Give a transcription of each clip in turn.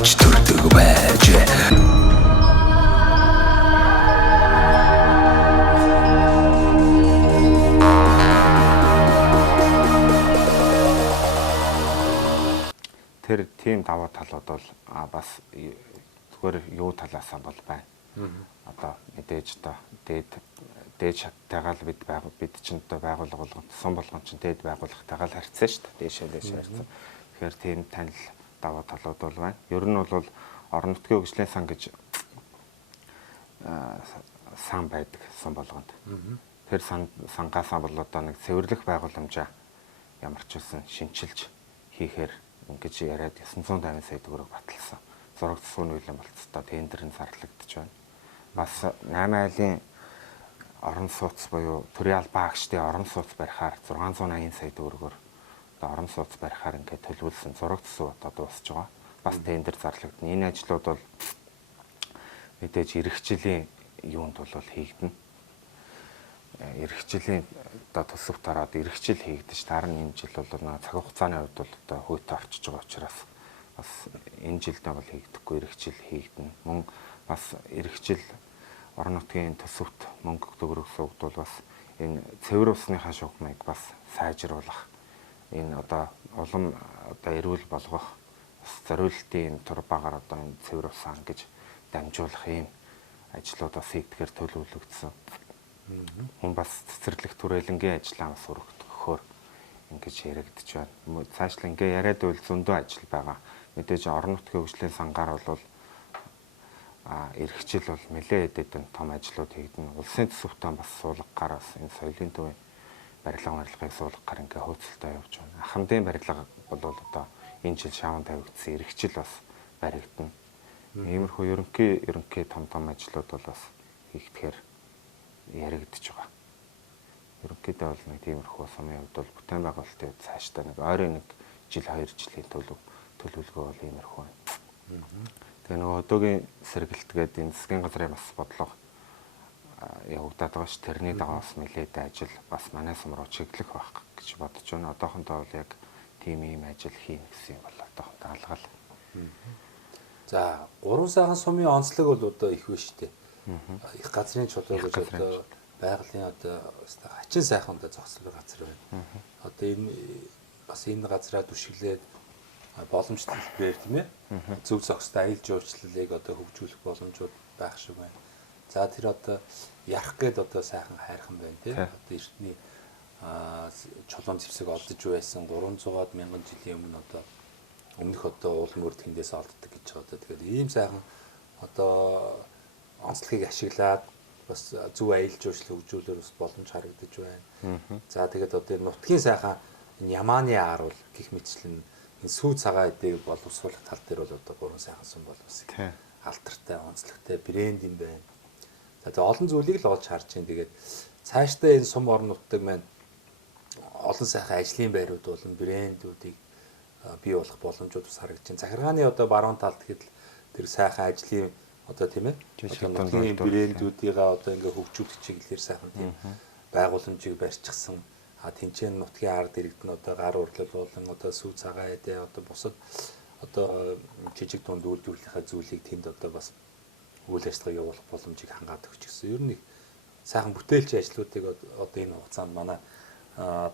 авч төрдөг байж. Тэр тийм давуу талууд бол бас зүгээр юу талаасаа бол байна. Одоо мэдээж одоо дээд шаттайгаа л бид чинь одоо байгууллага болгон тусам болгон чинь дээд байгууллагатайгаа л харьцсан шүү дээ. Дээшээ харьцсан. Тэгэхээр тийм танил давуу талууд бол байна. Ер нь бол орон нутгийн хөгжлийн сан гэж сан байдаг сан болгонд. Тэр сангасаа бол одоо нэг цэвэрлэх байгууламжаа ямар ч үсэн шинчилж хийхээр ингэж яриад 950 сая төгрөг баталсан. Зураг засгийн үйлэн болцтой тендер нь зарлагдаж байна. Бас 8 айлын орон сууц буюу төрийн албан агчдын орон сууц барихаар 680 сая төгрөгөөр одоо орон сууц барихаар ингээд төлөвлөсөн зураг засаг одоо дуусж байгаа. Бас тендер зарлагдана. Энэ ажлууд бол мэдээж эх жилийн юунд бол хийгдэнэ. Эх жилийн одоо төсөвт ороод эх жил хийгдэж дараа нь энэ жил бол цаг хугацааны хувьд бол одоо хүйтэй орчиж байгаа учраас бас энэ жилдээ бол хийгдэхгүй эх жил хийгдэнэ. Мөн бас эх жил орон нутгийн төсөвт мөнгө төгрөг суугдвал бас энэ цэвэр усныхаа шугамыг бас сайжруулах энэ одоо улам одоо эрүүл болгох зориултын турбагаар одоо энэ цэвэр ус ан гэж дамжуулах ийм ажлууд бас хийгдэхээр төлөвлөгдсөн. Хүн бас цэцэрлэг түрээлэнгийн ажиллаа бас өргөхөөр ингэж яригдж байна. Цаашлаа ингээ яриад байвал зөндөө ажил байгаа. Мэдээж орон нутгийн хөгжлийн сангаар бол эх жил бол нэлээд хэдэн том ажлууд хийгдэнэ. Улсын төсөвтөө бас суулгагаар бас энэ соёлын төвийн барилгыг суулгагаар ингээ хөөцөлтөй явж байна. Ахмадын барилга бол одоо энэ жил шаван тавигдсан эх жил бас баригдана. Иймэрхүү ерөнхий том ажлууд бол бас хийгдэхээр яригдж байгаа. Ерөнхийдөө бол нэг тиймэрхүү сумын хувьд бол бүтээн байгуулалтын цаашдаа нэг ойрын нэг жил 2 жилийн төлөвлөгөө бол иймэрхүү байна. Тэгээ нөгөө одоогийн сэргэлтгээд энэ засгийн газрын бас бодлого явагдаад байгаа ш. Тэрний дагуу бас нэлээд ажил бас манай сум руу чиглэх байх гэж бодож байна. Одоохондоо бол яг тийм ийм ажил хийнэ гэсэн юм бол одоохондоо алгал. За 3 сайхан сумын онцлог бол одоо их биш үү? Их газрын чулуу гэж одоо байгалийн одоо хачин сайхан одоо зогсолтой газар байна. Одоо энэ бас энэ газраа түшиглээд боломжтой хэлбэрээр тийм ээ зөв зохистой аюул жуулчлалыг одоо хөгжүүлэх боломжууд байх шиг байна. За тэр одоо ярах гээд одоо сайхан хайрхан байна тийм одоо эртний чулуун зэвсэг олдож байсан 300-аад мянган жилийн өмнөх одоо уулын мөр тэндээс олддог гэж байгаа. Тэгэхээр ийм сайхан одоо онцлогийг ашиглаад бас зөв аюул жуулчлал хөгжүүлэлээр бас боломж харагдаж байна. За тэгээд одоо нутгийн сайхан Ямааны ааруул гих мэтчлэн энэ сүү цагаан эдийг боловсруулах тал дээр бол одоо 3 сайхан сум бол бас алдартай, онцлогтой брэнд юм байна. За тэгээд олон зүйлийг л олж харж байна. Тэгээд цаашдаа энэ сум орон нутдаг маань олон сайхан ажлын байрууд болон брэндүүдийг бий болох боломжууд бас харагдаж байна. Захиргааны одоо баруун талд гэхэд тэр сайхан ажлын одоо тийм ээ нутгийн брэндүүдийн одоо ингээ хөгжүүлэх чиглэлээр сайхан тийм байгууламжийг барьчихсан. Тэнцэн нутгийн ард иргэд нь одоо гар урлал болон одоо сүү цагаан эдээ одоо бусад одоо жижиг дунд үйлдвэрлэлийнхаа зүйлийг тэнд одоо бас үйл ажиллагаа явуулах боломжийг хангаад өгч гисэн. Ер нь сайхан бүтээлч ажлуудыг одоо энэ хугацаанд манай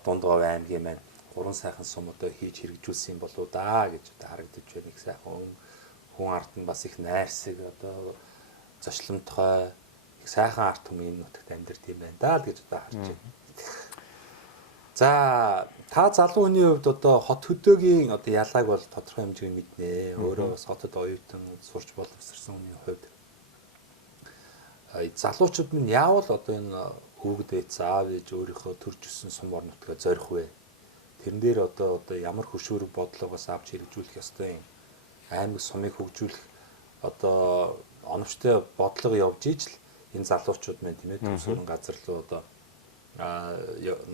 Дундгов аймгийн маань 3 сайхан сум одоо хийж хэрэгжүүлсэн юм болоо да гэж одоо харагдаж байна. Их сайхан хүн ард нь бас их найрсаг одоо зочломтгой их сайхан арт түмэн нутагт амьдарч юм байна да гэж одоо харж байна. За та залуу хүний хувьд одоо хот хөдөөгийн одоо ялгааг бол тодорхой хэмжээгээр мэднэ. Өөрөө бас хотод оюутан сурч боловсрсон хүний хувьд залуучууд минь яавал одоо энэ хүүгдээ заав ээж өөрийнхөө төрж өссөн сум орон нутгаа зорих вэ? Тэрэн дээр одоо ямар хөшөөрөг бодлогоос авч хэрэгжүүлэх ёстой юм. Аймаг сумыг хөгжүүлэх одоо оновчтой бодлого явж ижил энэ залуучууд маань тийм ээ төвсөрөн газар руу одоо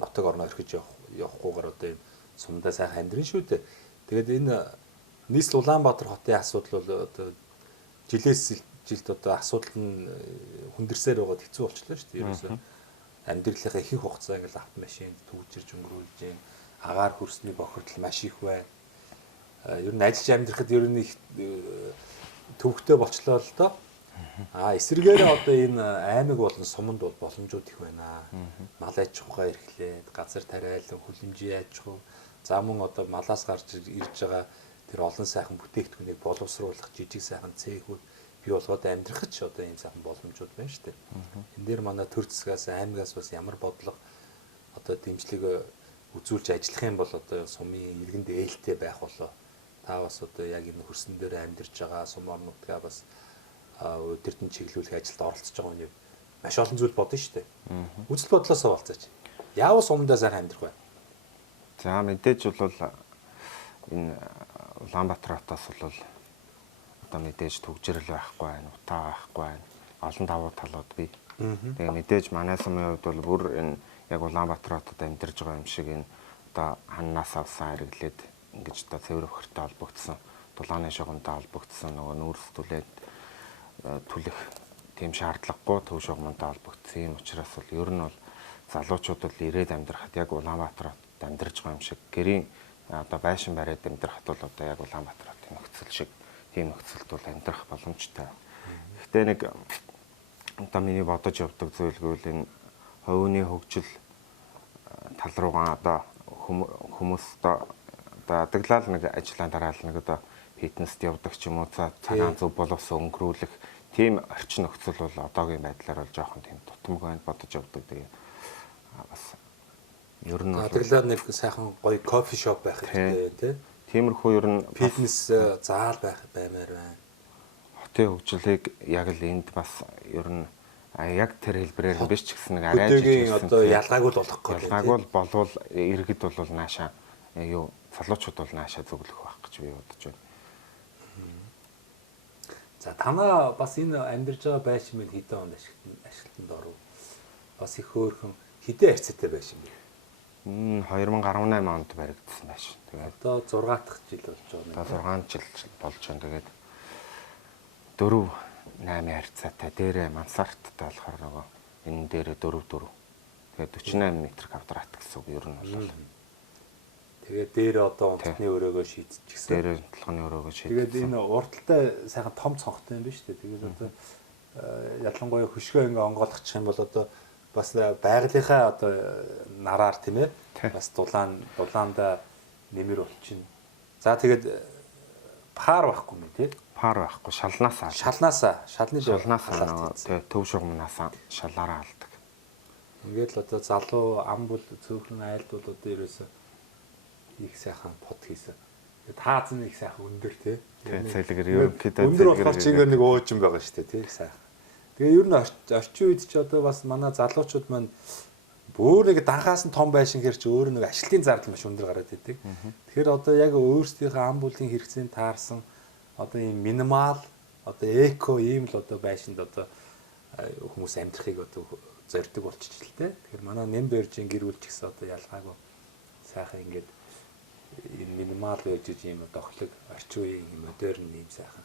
нутаг орноо орхиж явахгүйгээр одоо энэ сумдаа сайхан амьдрын шүү дээ. Тэгээд энэ нийслэл Улаанбаатар хотын асуудал бол одоо жилээс жилд одоо асуудал нь хүндэрсээр байгаад хэцүү болчихлоо шүү дээ. Ерөөсөө амьдралынхаа ихэнх хугацаа ингээл автомашинд төвжирж өнгөрүүлж, агаар хөрсний бохирдол маш их байна. Ер нь ажиллаж амьдрахад ер нь их төвөгтэй болчлоо л доо. Эсвэргээр одоо энэ аймаг болон суманд бол боломжууд их байна. Мал аж ахуйгаа эрхлээд, газар тариалан, хүлэмжийн аж ахуй, за мөн одоо малаас гарч ирж байгаа тэр олон сайхан бүтээгдэхүүнийг боловсруулах, жижиг сайхан цэхүүд бий болгоод амьдрах ч одоо ийм сайхан боломжууд байна шүү дээ. Энэ дээр манай төр засгаас, аймагаас бас ямар бодлого одоо дэмжлэг үзүүлж ажиллах юм бол одоо сумын иргэнд ээлтэй байх болоо. Та бас одоо яг энэ хөрсөн дээр амьдарч байгаа сум орнуудгаа бас өдөртөн чиглүүлэх ажилд оролцож байгаа хүн маш олон зүйл бодно шүү дээ. Үзэл бодлоосоо болцооч. Яавал сумдаа сайхан амьдрах вэ? За мэдээж бол энэ Улаанбаатар хотоос бол одоо мэдээж төгжрөл байхгүй байна, утаа байхгүй байна. Олон давуу талууд бий. Тэгээ мэдээж манай сумын хувьд бол бүр энэ яг Улаанбаатар хотод амьдарч байгаа юм шиг энэ одоо ханнаас авсан хэрэглээд ингэж одоо цэвэр өхөртэй холбогдсон, дулааны шугамтай холбогдсон нөгөө нүүрс түлэх тийм шаардлагагүй төв шугамтай холбогдсон юм учраас бол ер нь бол залуучууд бол ирээд амьдрахад яг Улаанбаатар хотод амьдарч байгаа юм шиг гэрийн одоо байшин бариад амьдрахад бол одоо яг Улаанбаатар хотын нөхцөл шиг тийм нөхцөлд бол амьдрах боломжтой. Гэхдээ нэг одоо миний бодож явдаг зүйл гэвэл энэ хувийн хөгжил тал руугаа одоо хүмүүс одоо адаглал нэг ажлаа дараал нэг одоо фитнест явдаг ч юм уу цагаан зөв боловсон өнгөрүүлэх тийм орчин нөхцөл бол одоогийн байдлаар бол жоохон тийм дутмаг байна бодож явдаг. Тэгээ бас ер нь адаглал нэг сайхан гоё кофе шоп байх хэрэгтэй тий. Тиймэрхүү ер нь фитнес заал байх баймаар байна. Хотын хөгжлийг яг л энд бас ер нь яг тэр хэлбэрээр биш ч гэсэн нэг арай жижиг одоо ялгааг бол олох гэдэг. Ялгааг болвол иргэд бол наашаа юу залуучууд бол наашаа зөвлөх байх гэж би бодож байна. За танаа бас энэ амьдарч байгаа байшин минь хэдэн онд ашиглалтанд оров? Бас их хөөрхөн хэдэн харьцаатай байшин бэ? 2018 онд баригдсан байшин. Тэгээд одоо 6 дахь жил болж байгаа. Одоо 6 жил болж байна. Тэгээд 4-8 харьцаатай дээрээ мансарттай болохоор нөгөө энэ дээрээ 4. Тэгээд 48 м квадрат гэсэн үг ер нь бол. Тэгээд дээр одоо унтны өрөөгөө шийдчихсэн. Дээр унтлагын өрөөгөө шийдчихсэн. Тэгээд энэ урталтай сайхан том цонхтой юм байна шүү дээ. Тэгээд одоо ялангуяа хөшгөө ингээ онгойлгочих юм бол одоо бас байгалийнхаа одоо нараар тийм ээ бас дулаанда нэмэр болчихно. За тэгээд паар байхгүй юм тий? Паар байхгүй, шалнаасаа. Шалны тэгээ төв шугамнаас шалаараа алдаг. Ингээд л одоо залуу ам бол цөөхөн айлдвал одоо ерөөсө их сайхан под хийсэн. Тэгээд тааз нь их сайхан өндөр тий? Цэлгэр ерөнхийдөө өндөр болохоор чи ингээ нэг өөж юм байгаа шүү дээ тий сайхан. Тэгээ ер нь орчин үед ч одоо бас манай залуучууд маань бүр нэг данхаас нь том байшин хэр чи өөр нэг ажилтны зардал маш өндөр гараад идэг. Тэгэхээр одоо яг өөрсдийнхөө ам бүлийн хэрэгцээнд таарсан одоо ийм минимал одоо эко ийм л одоо байшинд одоо хүмүүс амьдрахыг одоо зорддог болчихж л тэ. Тэгэхээр манай нэм барьжийн гэр бүл ч гэсэн одоо ялгаагүй сайхан ингээд энэ минимал байж ийм дохлог орчин үеийн модерн ийм сайхан.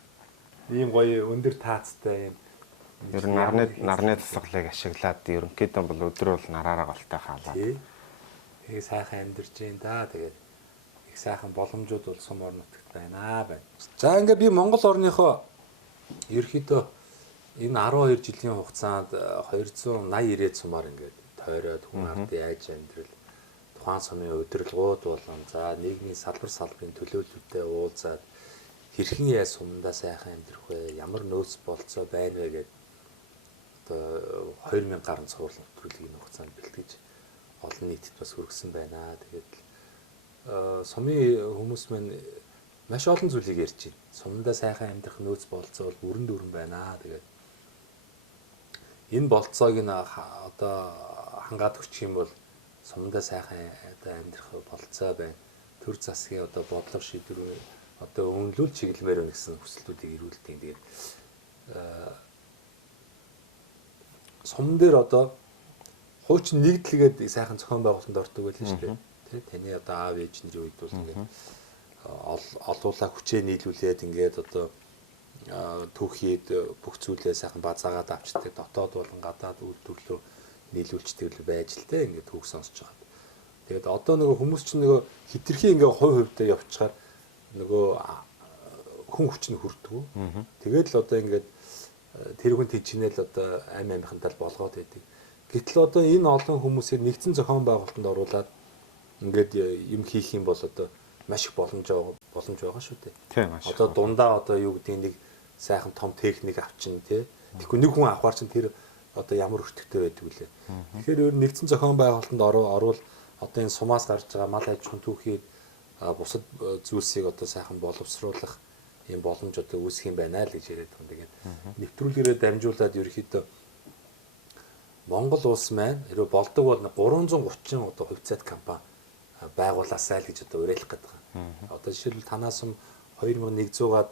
Ийм гоё өндөр таацтай ийм ер нь нарны тасгалыг ашиглаад ерөнхийдөө бол өдөр бол нараараа голтой хаалаа. Тэгээ сайхан амьдарч जैन да. Тэгээд их сайхан боломжууд бол сум орон нутагт байна. За ингээ би Монгол орныхоо ерөөхдөө энэ 12 жилийн хугацаанд 280-90 сумаар ингээд тойроод хүн ардын айж амьдрал тухайн сумын удирдлагууд болон за нийгмийн салбарын төлөөлөлтөд уулзаад хэрхэн яа сумдаа сайхан амьдрах вэ? Ямар нөөц болцоо байна вэ гэдэг одоо 2000 гаруй цуврал нэвтрүүлгийн хугацаанд бэлтгэж олон нийтэд бас хүргэсэн байна. Тэгээд сумын хүмүүс маань маш олон зүйлийг ярьж байна. Сумдаа сайхан амьдрах нөөц болцоо бол бүрэн дүүрэн байна. Тэгээд энэ болцоог нь одоо хангаад өгчих юм бол сумдаа сайхан одоо амьдрах болцоо байна. Төр засгийн одоо бодлого шийдвэр одоо өнлүүл чиглэмээр байна гэсэн хүсэлтүүдийг ирүүлдэг. Тэгээд сум дээр одоо хуучин нэгдлэгээд сайхан зохион байгуулалтанд ордог байлаа шүү дээ. Тэ таны одоо аав ээж нарын үед бол ингээд олуулаа хүчээ нийлүүлээд ингээд одоо түүхийд бүх зүйлээ сайхан базаагаад авчдаг. Дотоод болон гадаад үйл төрлөө нийлүүлцдэг л байж л тэ ингээд түүх сонсож байгаа. Тэгээд одоо нөгөө хүмүүс чинь нөгөө хитрхи ингээд хувь хувьдаа явчихаар нөгөө хүн хүч нь хүрдэггүй. Тэгээд л одоо ингээд тэр хүн тийчнэл одоо амийнхантай болгоод байдаг. Гэтэл одоо энэ олон хүмүүсийг нэгдсэн зохион байгуулалтанд оруулаад ингээд юм хийх юм бол одоо маш их боломж байгаа шүү дээ. Тийм маш. Одоо дундаа одоо юу гэдэг нэг сайхан том техник авчин тий. Тэгэхгүй нэг хүн авахар чинь тэр одоо ямар өртөгтэй байдаг вүлээ. Тэгэхээр өөр нэгдсэн зохион байгуулалтанд орвол одоо энэ сумаас гарч байгаа мал аж ахуйн түүхийг бусад зүйлсийг одоо сайхан боловсруулах юм боломж одоо үүсэх юм байна л гэж яриад байгаа. Тэгээд нэвтрүүлгээрээ дамжуулаад ерөөхдөө Монгол улс маань хэрвээ болдог бол 330 одоо хувьцаат компани байгуулаасаа л гэж одоо уриалах гэдэг байгаа. Одоо жишээлбэл танаас 2100-аад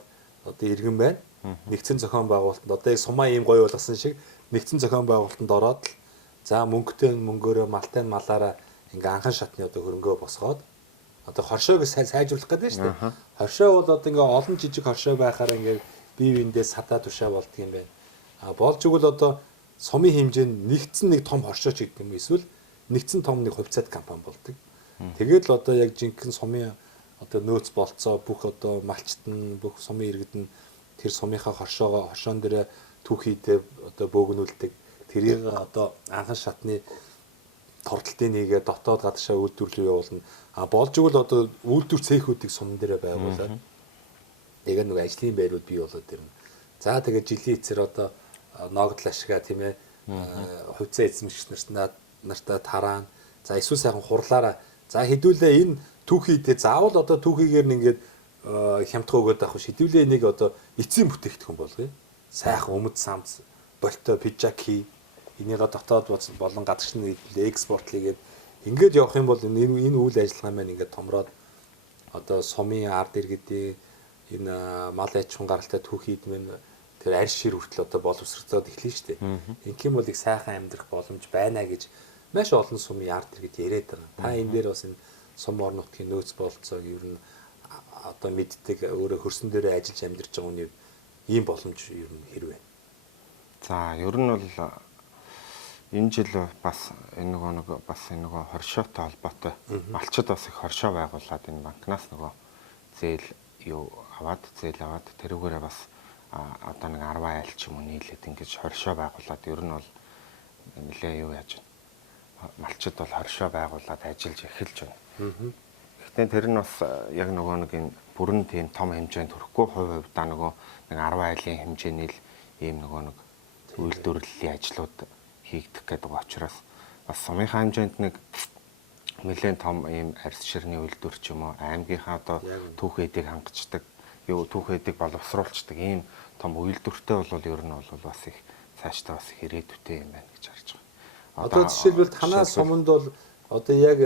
одоо иргэн байна. Нэгдсэн зохион байгуулалтанд одоо яг сумаа ийм гоё болгосон шиг нэгдсэн зохион байгуулалтанд ороод за мөнгөтэй мөнгөөрөө малтай малаараа ингээ анхан шатны одоо хөрөнгөө босгоод одоо хоршоог сайжруулах гэдэг нь шүү дээ. Хоршоо бол одоо ингээ олон жижиг хоршоо байхаар ингээ бие биендээ садаа тушаа болдго юм байна. Болж игэл одоо сумын хэмжээнд нэгдсэн нэг том хоршоо ч гэдэг юм эсвэл нэгдсэн том нэг хувьцаат компани болдог. Тэгээд л одоо яг жинхэнэ сумын одоо нөөц болцоо бүх одоо малчтан бүх сумын иргэд нь тэр сумынхаа хоршоон дээр түүхийдээ одоо бөөгнүүлдэг. Тэрийг одоо анхан шатны тордолтын нэгээ дотоод гадаашаа үйлдвэрлэл явуулна. Болж игэл одоо үйлдвэр цехүүдийг суман дээрээ байгуулад тэгээ нэг ажлын байрууд бий болоод ирнэ. За тэгээ жилийн эцэр одоо ногдол ашигаа тийм ээ хувьцаа эзэмшигч нартаа тараана. За эсвэл сайхан хурлаараа за хэдүүлээ энэ түүхийдээ заавал одоо түүхийгээр нэгээд хямдхан өгöd авах шидвлээ нэг одоо эцсийн бүтээгдэхүүн болгоё. Сайхан өмд самц, болтой пижаки энийг дотоод болон гадагшны экспортлыгээд ингээд явах юм бол энэ үйл ажиллагаа маань ингээд томроод одоо сумын ард иргэдийн энэ мал аж ахуйн гаралтай түүхийд мэн тэр арьс шир хүртэл одоо боловсролцоод эхлэн штэ. Инх юм бол их сайхан амьдрах боломж байна гэж маш олон сумын ард иргэд яриад байгаа. Та энэ дээр бас энэ сум орон нутгийн нөөц бололцоог ер нь одоо мэддэг өөрөө хөрсөн дээрээ ажиллаж амьдарч байгаа хүний ийм боломж ер нь хэрвээ. За ер нь бол энэ жил бас энэ нөгөө хоршоотой холбоотой малчид бас их хоршоо байгуулад энэ банкнаас нөгөө зээл аваад тэрүүгээрээ бас одоо нэг 10 айл ч юм уу нийлээд ингэж хоршоо байгуулад ер нь бол нэлээ яаж байна. Малчид бол хоршоо байгуулад ажиллаж эхэлж байна. Гэхдээ тэр нь бас яг нөгөө нэг энэ бүрэн тийм том хэмжээнд хүрэхгүй хувьдаа нөгөө нэг 10 айлын хэмжээний л ийм нөгөө нэг үйлдвэрлэлийн ажлууд хийгдэх гэдэг учраас бас сумынхаа хэмжээнд нэг нэлээд том ийм арьс ширний үйлдвэр ч юм уу аймгийнхаа одоо түүх эдийг хангацдаг түүх эдийг боловсруулцдаг ийм том үйлдвэртэй бол ер нь бол бас их цаашдаа бас их ирээдүйтэй юм байна гэж харж байгаа. Одоо жишээлбэл танаа суманд бол одоо яг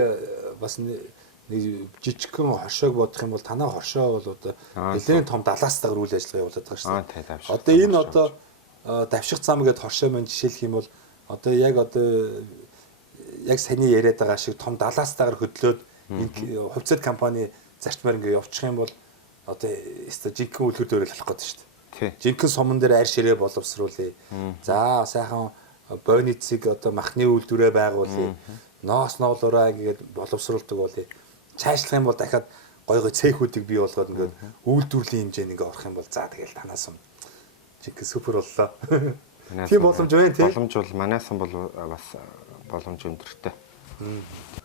бас нэг жижигхэн хоршоог бодох юм бол танаа хоршоо бол одоо нэлээд том далаас дагар үйл ажиллагаа явуулдаг шүү дээ. Одоо энэ одоо давших зам гэдэг хоршоо маань жишээлх юм бол одоо яг саний яриад байгаа шиг том далаас дагар хөдлөөд энэ хувьцаат компани зарчмаар ингээ явуучих юм бол одоо жинхэнэ үлгэр дуурайл болох гэдэг шүү дээ. Жинхэнэ суман дээр арь ширээ боловсруулъя. За сайхан бойницыг одоо махны үйлдвэрээ байгуулъя. Ноос ноолороо ингээд боловсруулдаг болъё. Цаашлах юм бол дахиад гой цехүүдийг бий болгоод ингээд үйлдвэрлэлийн хэмжээнд ингээд орох юм бол за тэгэл танаас юм жинхэнэ супер боллоо. Тийм боломж байна тийм. Боломж бол манайс бол бас боломж өндөртэй.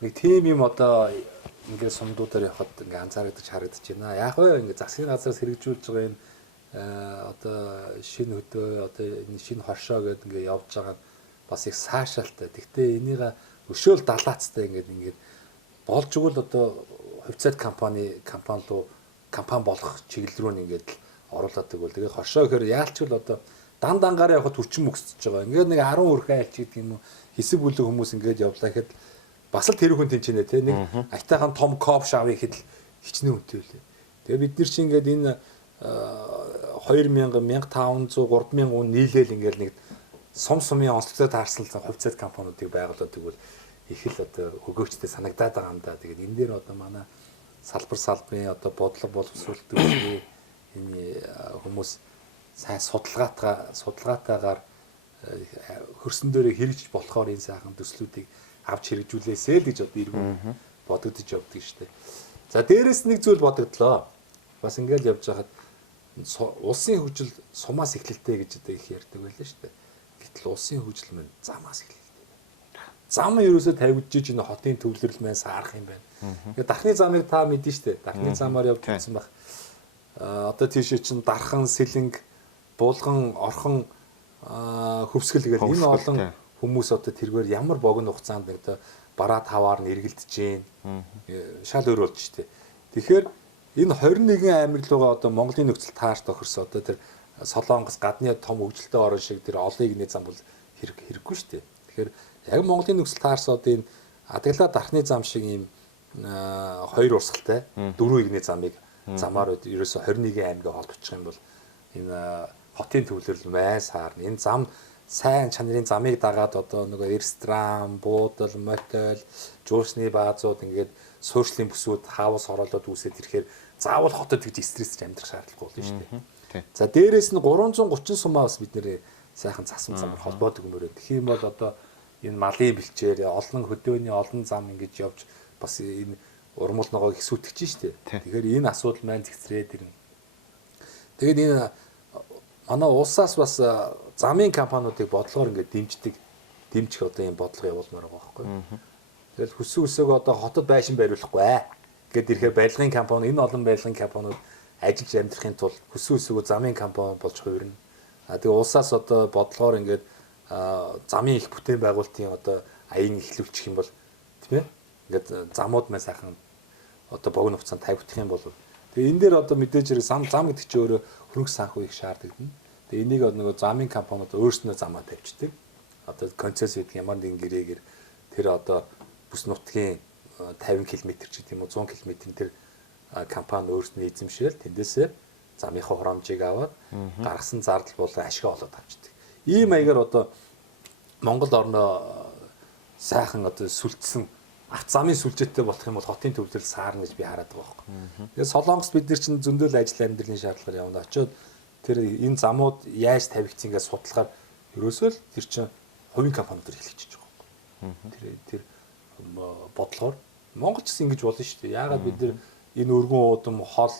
Нэг тийм юм одоо ингээд сумдуудаар явхад ингээд анзаарэгдэж харагдаж байна. Яг вэ ингээд засгийн газраас хэрэгжүүлж байгаа энэ одоо шинэ хөдөө одоо энэ шинэ хоршоо гэдэг ингээд явж байгаа бас их саашаалтай. Гэхдээ энийг өшөөл далаацтай ингээд болж игэл одоо хувьцаат компани болох чиглэл рүү ингээд оруулаадаг бол тэгээд хоршоо гэхээр яалч л одоо дан дангаараа явахад хүчин мөксөж байгаа. Ингээд нэг 10 өрхөн айлч гэдэг юм уу хэсэг бүлэг хүмүүс ингээд явлаа гэхэд бас л тэр хүн тэнчэнэ те нэг айтайхан том коп шав ихэд хичнээн үнэтэй лээ. Тэгээ бид нар чи ингээд энэ 2000 1500 3000 хүн нийлээл ингээд нэг сумын онцлогтой таарсан хувьцаат компаниудыг байгуулдаг бол их л одоо өгөөчтэй санагдаад байгаа юм да. Тэгээд энэ дээр одоо манай салбарын одоо бодлого боловсруулдаг энэ хүмүүс сайн судалгаатайгаар хөрсөн дээрээ хэрэгжиж болохоор энэ сайхан төслүүдийг авч хэрэгжүүлээсэй л гэж одоо иргэн бодогдож явдаг шүү дээ. За дээрэс нэг зүйл бодогдлоо. бас ингээл явж байхад улсын хөгжил сумаас эхэлтэй гэж одоо их ярьдаг байлаа шүү дээ. Гэтэл улсын хөгжил маань замаас эхэлдэг. Зам ерөөсөө тавигдж ийн хотын төвлөрөл маань саарах юм байна. Тэгээд дархны замыг та мэдэн шүү дээ. Дархны замаар явж ирсэн баг. Одоо тийшээ чинь дархан, сэлэнг, булган, орхон хөвсгөл гэдэг энэ олон хүмүүс одоо тэргээр ямар богино хугацаанд нэг одоо бараа таваар нь эргэлдэж ийн. Шал өөр болж штэ. Тэгэхээр энэ 21 аймаг руугаа одоо Монголын нөхцөл таарч тохирсон одоо тэр Солонгос гадны том хөгжилтэй орн шиг тэр олон игний зам бол хэрэггүй штэ. Тэгэхээр яг Монголын нөхцөл таарсан одоо энэ Адаглаа дархны зам шиг ийм 2 урсгалтай 4 игний замыг замаар ерөөсө 21 аймгийг холбочих юм бол энэ хотын төвлөрөл май саарна. Энэ зам сайн чанарын замыг дагаад одоо нөгөө ресторан, буудал, мотель, жуусны баазууд ингээд суурьшлийн бүсүүд хаус хороолоод үүсээд ирэхээр заавал хотод гэж стрессж амьдрах шаардлагагүй болно шүү дээ. За дээрээс нь 330 сумаа бас бид нэр сайхан цасан замаар холбоодог юмөрөө. Тэгэх юм бол одоо энэ малын бэлчээр олон хөдөөний олон зам ингэж явж бас энэ урмал ногоог хэсүүтгэж шүү дээ. Тэгэхээр энэ асуудал маань зэгцрээд ирнэ. Тэгээд энэ манай улсаас бас замын компаниудыг бодлогоор ингээд дэмжих одоо юм бодлого явуулмаар байгаа байхгүй. Тэгэл хүссэн үсээг одоо хотод байшин бариулахгүй гэд ирэхээр барилгын компани энэ олон барилгын компаниуд ажиллаж амьдрахын тулд хүссэн үсээгөө замын компани болж хувирна. Тэгээ улсаас одоо бодлогоор ингээд замын их бүтээн байгуулалтын одоо аян эхлүүлчих юм бол тийм ээ ингээд замууд маань сайхан одоо богино хугацаанд тавигдах юм бол тэгээ энэ дээр одоо мэдээж хэрэг зам гэдэг чинь өөрөө хөрөнгө санхүү их шаардлагдан. Тэгээ энийг нөгөө замын компаниуд өөрснөө замаа тавьчихдаг. Одоо концесс гэдэг ямар нэгэн гэрээгээр тэр одоо бүс нутгийн 50 км ч гэдэг юм уу 100 км тэр компани өөрснөө эзэмшээл тэндээсээ замынхаа хурамжийг аваад гаргасан зардал болон ашиг олоод авчдаг. Ийм маягаар одоо Монгол орноо сайхан одоо сүлжсэн авт замын сүлжээтэй болох юм бол хотын төвлөрөл саарна гэж би хараад байгаа байхгүй. Тэгээд Солонгост бид нар чинь зөндөл ажил амьдралын шаардлагаар явна. Очоод тэр энэ замууд яаж тавигдсан гэж судлахаар ерөөсөө л тэр чинь хувийн компаниуд эхэлчихэж байгаа байхгүй. Тэр бодлогоор Монгол ч гэсэн ингэж болно шүү дээ. Яагаад бид нар энэ өргөн уудам хол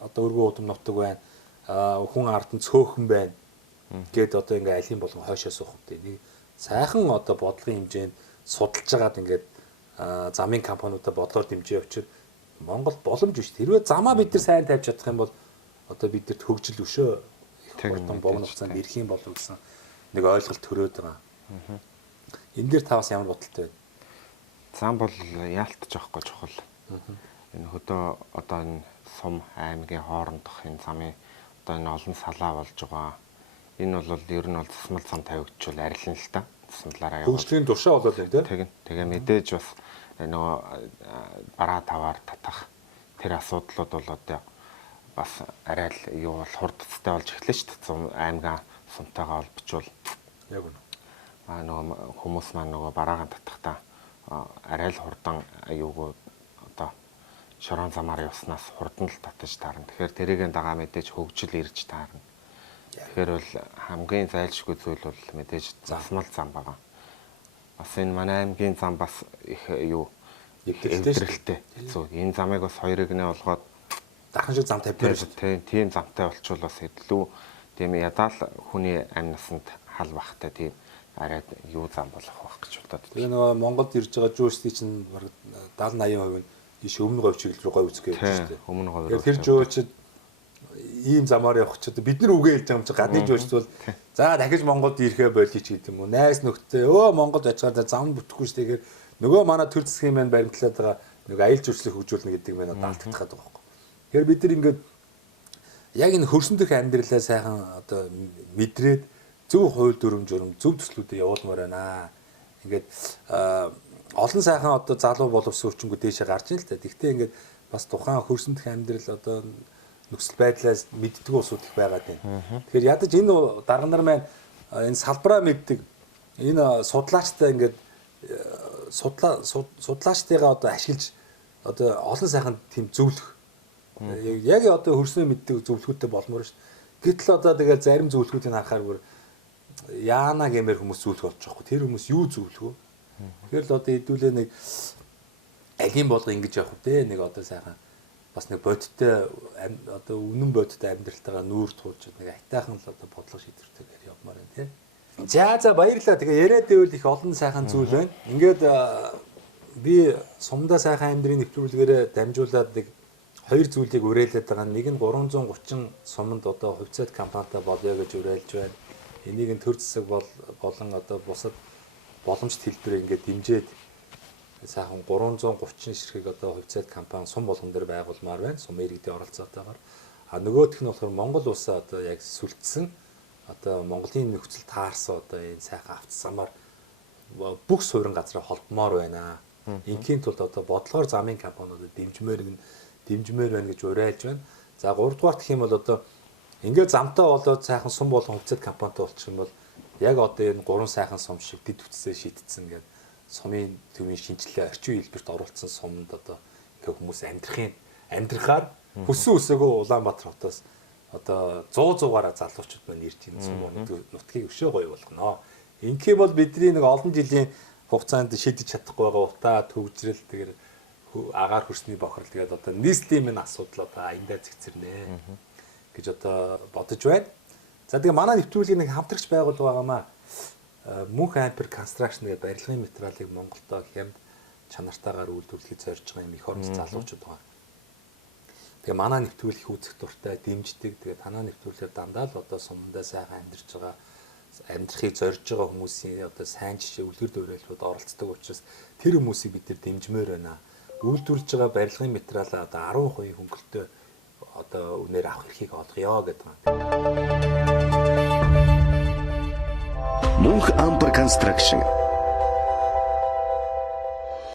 одоо өргөн уудам нутаг байна. Хүн ард нь цөөхөн байна. Гэт одоо ингээ алийн болгон хойшоо суух гэдэг. Нэг сайхан одоо бодлогын хэмжээнд судалж байгаад ингээд замын компаниудаа бодлоор дэмжиж явчихад Монгол боломж биш. Хэрвээ замаа бид нар сайн тавьж чадах юм бол одоо бидэрт хөгжил өшөө их хурдан богино хугацаанд ирэх юм болов гэсэн нэг ойлголт төрөөд байгаа. Энэ дээр та бас ямар бодолтой вэ? Зам бол яалтж авахгүй чухал. Энэ хөдөө одоо энэ сум аймгийн хоорондох энэ замын одоо энэ олон салаа болж байгаа. Энэ бол ер нь бол засмал зам тавигдчихвал арилна л та. Засмалаараа яваа. Хөгжлийн тушаа болоод байна тийм. Тэгээ мэдээж бас нөгөө бараа таваар татах тэр асуудлууд бол одоо бас арай л юу бол хурдцтай болж эхэллээ шүү дээ. Аймгийн сумтайгаа холбочвол яг үнэ. Нөгөө хүмүүс маань нөгөө бараагаа татахтаа арай л хурдан аюугүй одоо шорон замаар явснаас хурдан л татаж таарна. Тэгэхээр тэрийг дагаа мэдээж хөгжил ирж таарна. Тэгэхээр бол хамгийн зайлшгүй зүйл бол мэдээж засмал зам байгаа. Бас энэ манай аймгийн зам бас их юу эвдрэлтэй. Зөв энэ замыг бас хоёрыг нэ болгоод дахин шиг зам тавьдаг шүү дээ. Тийм замтай болчвол бас илүү тийм ядаал хүний амь насанд хал бахтай тийм арай юу зам болох байх гэж бодоод. Тэгээ нөгөө Монголд ирж байгаа жөөчдий чинь 70-80% нь ийш өмнө говь чиглэл рүү говь үзэх гэж шүү дээ. Өмнө говь. Тэгээ тэр жөөчд ийм замаар явах ч одоо бид нар үгээ хэлж байгаа юм чи гадны жөөчд бол за дахиж Монголд ирэхэ болчих гэдэг юм уу. Найс нөхдөд Монголд очиад зам бүтэхгүй шүү дээ. Нөгөө манай төр засгийн маань баримтлаад байгаа нэг аялал жуулчлалыг хөгжүүлнэ гэдэг маань даалтгах гэдэг байгаа. Тэгэхээр бид нар ингээд яг энэ хөрсөн дэх амьдралаа сайхан одоо мэдрээд зөв хууль дүрм журм зөв төслүүдэд явуулмаар байна. Ингээд олон сайхан одоо залуу боловсон хүчингүүд дээшээ гарч ийн л та. Гэхдээ ингээд бас тухайн хөрсөн дэх амьдрал одоо нөхцөл байдлаас мэддэг усуд их байгаад байна. Тэгэхээр ядаж энэ дарга нар маань энэ салбараа мэддэг энэ судлаачтай ингээд судлаачтайгаа одоо ашиглаж одоо олон сайхан тийм зөвлөх яг одоо хөрснөө мэддэг зөвлөхүүдтэй болмоор шүү дээ. Гэтэл одоо тэгээ зарим зөвлөхүүдийг харахаар бүр яана гэмээр хүмүүс зөвлөх болж байгаа хгүй. Тэр хүмүүс юу зөвлөх вэ? Тэгэхээр л одоо хэдүүлээ нэг алийн болго ингэж явах үү? Нэг одоо сайхан бас нэг бодиттой одоо үнэн бодиттой амьдралтайгаа нүүр туулж нэг айтайхан л одоо бодлого шийдвэртэйгээр явмаар байна тий. За баярлалаа. Тэгээ яриад байвал их олон сайхан зүйл байна. Ингээд би сумдаа сайхан амьдрын нэвтрүүлгээрээ дамжуулаад нэг хоёр зүйлийг уриалаад байгаа. Нэг нь 330 суманд одоо хувьцаат компанитай болъё гэж уриалж байна. Энийг нь төр засаг болон одоо бусад боломжит хэлбэрээр ингээд дэмжиж сайхан 330 ширхэг одоо хувьцаат компани сум болгон дээр байгуулмаар байна. Сум иргэдийн оролцоотойгоор. А нөгөөх нь болохоор Монгол улсаа одоо яг сүлдсэн одоо Монголын нөхцөл таарсан одоо энэ сайхан автосамаар бүх суурин газраа холбомоор байна. Инхийн тулд одоо бодлогоор замын компаниудад дэмжмээр байна гэж уриалж байна. За 3 дугаар гэх юм бол одоо ингээд замтаа болоод сайхан сум болгон хувьцаат компанитай болчих юм бол яг одоо энэ 3 сайхан сум шиг дэд үтсээ шийтцэн гэдэг сумын төвийн шинжилгээ орчин хэлбэрт оруулсан сумд одоо ингээ хүмүүс амьдрахаар хүссэн үсээгөө Улаанбаатар хотоос одоо 100-100-аараа залуучууд маань ирж энэ сум нутгийг өшөө гоё болгоно. Ингээм бол бидний нэг олон жилийн хугацаанд шийдэж чадахгүй байгаа утаа төвжрэл тэгээд агаар хөрсний бохирол тэгээд одоо нийслэлийн минь асуудал одоо аяндаа зэгцэрнэ гэж одоо бодож байна. За тэгээ манай нэвтрүүлгийн нэг хамтрагч байгуул байгаамаа. Мөнх Ампер Construction гэдэг барилгын материалыг Монголдо хямд чанартаагаар үйлдвэрлэхийг зорж байгаа юм их орны залуучууд байгаа. Тэгээ манай нэвтрүүлэг их үзэх дуртай, дэмждэг. Тэгээ танаа нэвтрүүлгээр дандаа л одоо сумдаа сайхан амьдарч байгаа, амьдрахыг зорж байгаа хүмүүсийн одоо сайн жишээ, үлгэр дуурайлууд оролцдог учраас тэр хүмүүсийг бид нэр дэмжмээр байна. Үйлдвэрлэж байгаа барилгын материалаа одоо 10% хөнгөлөлтөй одоо үнээр авах эрхийг олгоё гэдэг юм. Мөнх Ампер Construction.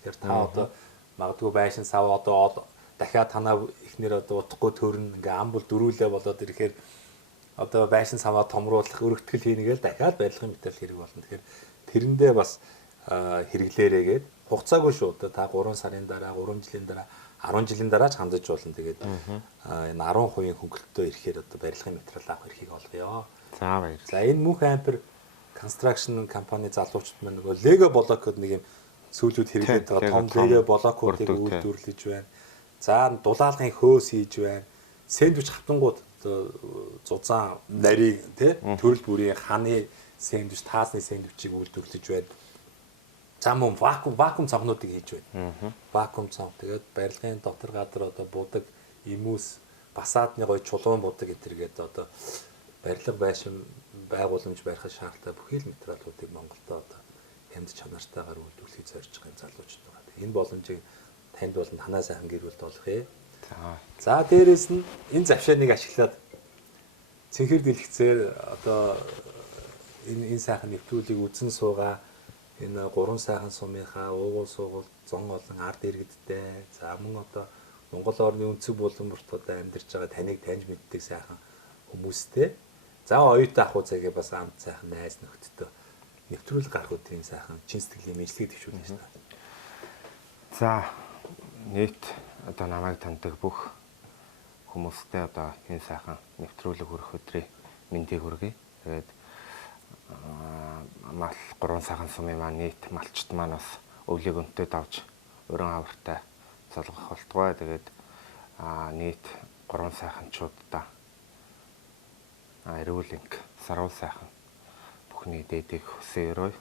Тэр та одоо магадгүй байшин сав одоо дахиад танаа ихнэр одоо утахгүй төрн ингээ ам бол дөрүүлээ болоод ирэхээр одоо байшин саваа томруулах өргөтгөл хийнэгээл дахиад барилгын материал хэрэг болно. Тэгэхээр тэрэндээ бас хэрэглээрээгээд хугацаагүй шүү. Одоо та 3 сарын дараа, 3 жилийн дараа, 10 жилийн дараа ч хандаж болно. Тэгээд энэ 10% хөнгөлөлтөй ирэхээр одоо барилгын материал авах эрхийг олгоё. За баярлалаа. За энэ Мөнх Ампер Construction компани залуучууд маань нөгөө Lego блок гэдэг нэг юм сүүлүүд хэрэглээд байгаа том Lego блокуудыг үйлдвэрлэж байна. За дулаалгын хөөс хийж байна. Сэндвич хавтангууд зузаан нарийн тий төрөл бүрийн ханы сэндвич, таасны сэндвичийг үйлдвэрлэж байна. За мөн вакуум цонхнуудыг хийж байна. Вакуум цонх тэгээд барилгын дотор гадар одоо будаг, имүүс, басаадны гоё чулуун будаг гэтэргээд одоо барилга байшин байгууламж барихад шаардлагатай бүхий л материалуудыг Монголдо одоо хямд чанартаагаар үйлдвэрлэхийг зорж байгаа залуучууд байгаа. Энэ боломжийг танд болон танаа сайхан гэр бүлд олгоё. За дээрэс нь энэ завшааныг ашиглаад цэнхэр дэлгэцээр одоо энэ сайхан нэвтрүүлгийг үзэн суугаа. Энэ 3 сайхан сумынхаа уугуул суугуул зон олон ард иргэдтэй за мөн одоо Монгол орны өнцөг булан бүрт одоо амьдарч байгаа таныг таньж мэддэг сайхан хүмүүстэй за оюутан ахуй цагийг бас амт сайхан найз нөхдөд нэвтрүүлэг гаргах тийм сайхан чин сэтгэлийн мэдлэгийг төвшүүлнэ шүү дээ. За нийт одоо намайг таньдаг бүх хүмүүстэй одоо энэ сайхан нэвтрүүлэг хүрэх өдрийн мэндийг хүргэе. Тэгээд мал 3 сайхан сумын маань нийт малчт маань бас өвлийг өнтөд авч өрөн авартай залгах болтугай. Тэгээд нийт 3 сайханчуудаа эрүүл энх сарвал сайхан бүхний дээдийг хүсье өрөөе.